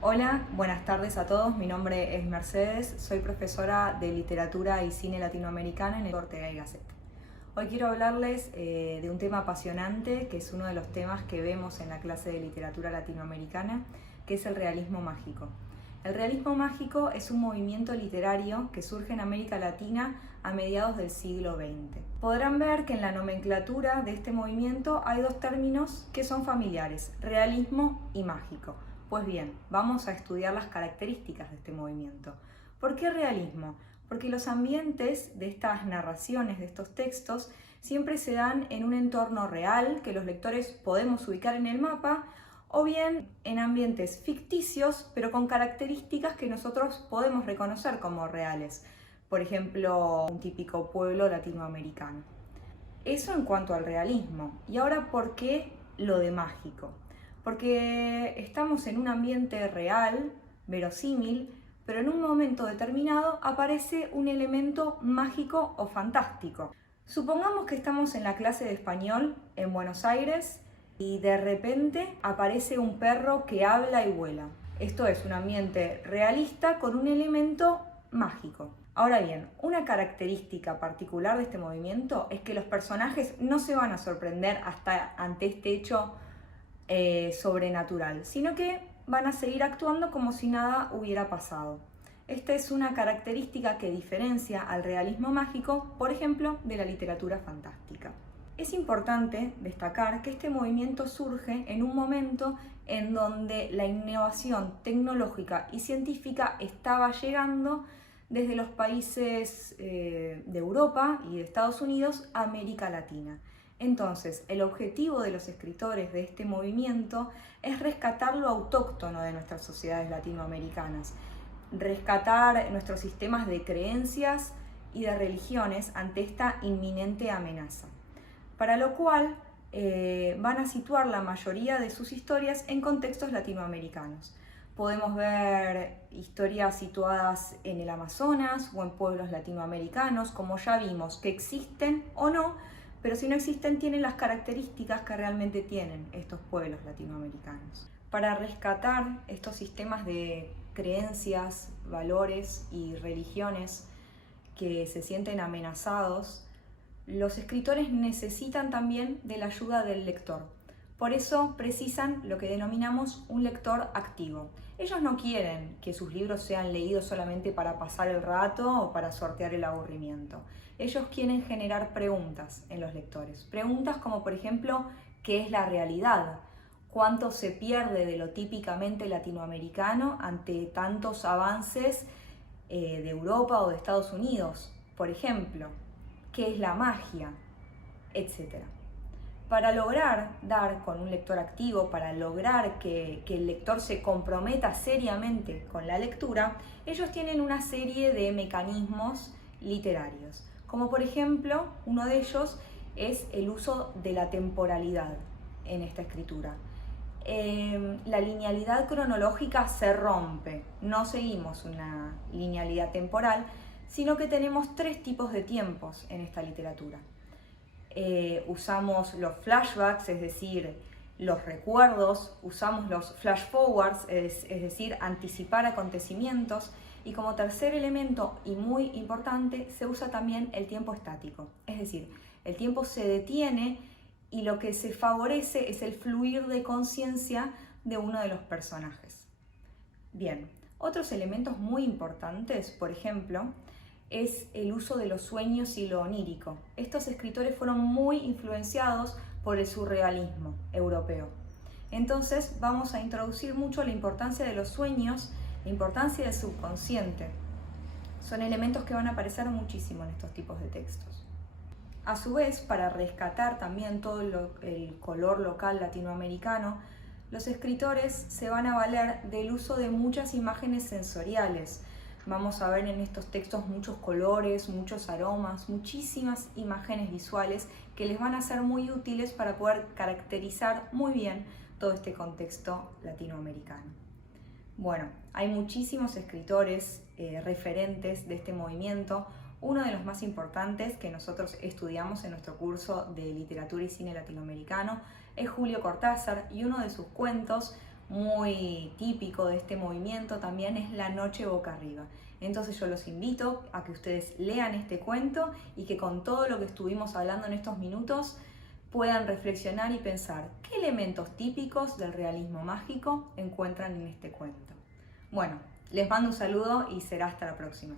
Hola, buenas tardes a todos. Mi nombre es Mercedes, soy profesora de Literatura y Cine Latinoamericana en el Ortega y Gasset. Hoy quiero hablarles de un tema apasionante, que es uno de los temas que vemos en la clase de Literatura Latinoamericana, que es el realismo mágico. El realismo mágico es un movimiento literario que surge en América Latina a mediados del siglo XX. Podrán ver que en la nomenclatura de este movimiento hay dos términos que son familiares, realismo y mágico. Pues bien, vamos a estudiar las características de este movimiento. ¿Por qué realismo? Porque los ambientes de estas narraciones, de estos textos, siempre se dan en un entorno real que los lectores podemos ubicar en el mapa, o bien en ambientes ficticios, pero con características que nosotros podemos reconocer como reales. Por ejemplo, un típico pueblo latinoamericano. Eso en cuanto al realismo. Y ahora, ¿por qué lo de mágico? Porque estamos en un ambiente real, verosímil, pero en un momento determinado aparece un elemento mágico o fantástico. Supongamos que estamos en la clase de español en Buenos Aires y de repente aparece un perro que habla y vuela. Esto es un ambiente realista con un elemento mágico. Ahora bien, una característica particular de este movimiento es que los personajes no se van a sorprender hasta ante este hecho sobrenatural, sino que van a seguir actuando como si nada hubiera pasado. Esta es una característica que diferencia al realismo mágico, por ejemplo, de la literatura fantástica. Es importante destacar que este movimiento surge en un momento en donde la innovación tecnológica y científica estaba llegando desde los países de Europa y de Estados Unidos a América Latina. Entonces, el objetivo de los escritores de este movimiento es rescatar lo autóctono de nuestras sociedades latinoamericanas, rescatar nuestros sistemas de creencias y de religiones ante esta inminente amenaza. Para lo cual van a situar la mayoría de sus historias en contextos latinoamericanos. Podemos ver historias situadas en el Amazonas o en pueblos latinoamericanos, como ya vimos, que existen o no, pero si no existen tienen las características que realmente tienen estos pueblos latinoamericanos. Para rescatar estos sistemas de creencias, valores y religiones que se sienten amenazados, los escritores necesitan también de la ayuda del lector. Por eso precisan lo que denominamos un lector activo. Ellos no quieren que sus libros sean leídos solamente para pasar el rato o para sortear el aburrimiento. Ellos quieren generar preguntas en los lectores. Preguntas como, por ejemplo, ¿qué es la realidad? ¿Cuánto se pierde de lo típicamente latinoamericano ante tantos avances de Europa o de Estados Unidos? Por ejemplo, ¿qué es la magia? Etcétera. Para lograr dar con un lector activo, para lograr que el lector se comprometa seriamente con la lectura, ellos tienen una serie de mecanismos literarios. Como por ejemplo, uno de ellos es el uso de la temporalidad en esta escritura. La linealidad cronológica se rompe, no seguimos una linealidad temporal, sino que tenemos tres tipos de tiempos en esta literatura. Usamos los flashbacks, es decir, los recuerdos, usamos los flash forwards, es decir, anticipar acontecimientos, y como tercer elemento y muy importante se usa también el tiempo estático, es decir, el tiempo se detiene y lo que se favorece es el fluir de conciencia de uno de los personajes. Bien, otros elementos muy importantes, por ejemplo, es el uso de los sueños y lo onírico. Estos escritores fueron muy influenciados por el surrealismo europeo. Entonces vamos a introducir mucho la importancia de los sueños, la importancia del subconsciente. Son elementos que van a aparecer muchísimo en estos tipos de textos. A su vez, para rescatar también todo el color local latinoamericano, los escritores se van a valer del uso de muchas imágenes sensoriales. Vamos a ver en estos textos muchos colores, muchos aromas, muchísimas imágenes visuales que les van a ser muy útiles para poder caracterizar muy bien todo este contexto latinoamericano. Bueno, hay muchísimos escritores referentes de este movimiento. Uno de los más importantes que nosotros estudiamos en nuestro curso de Literatura y Cine Latinoamericano es Julio Cortázar, y uno de sus cuentos muy típico de este movimiento también es La noche boca arriba. Entonces yo los invito a que ustedes lean este cuento y que con todo lo que estuvimos hablando en estos minutos puedan reflexionar y pensar qué elementos típicos del realismo mágico encuentran en este cuento. Bueno, les mando un saludo y será hasta la próxima.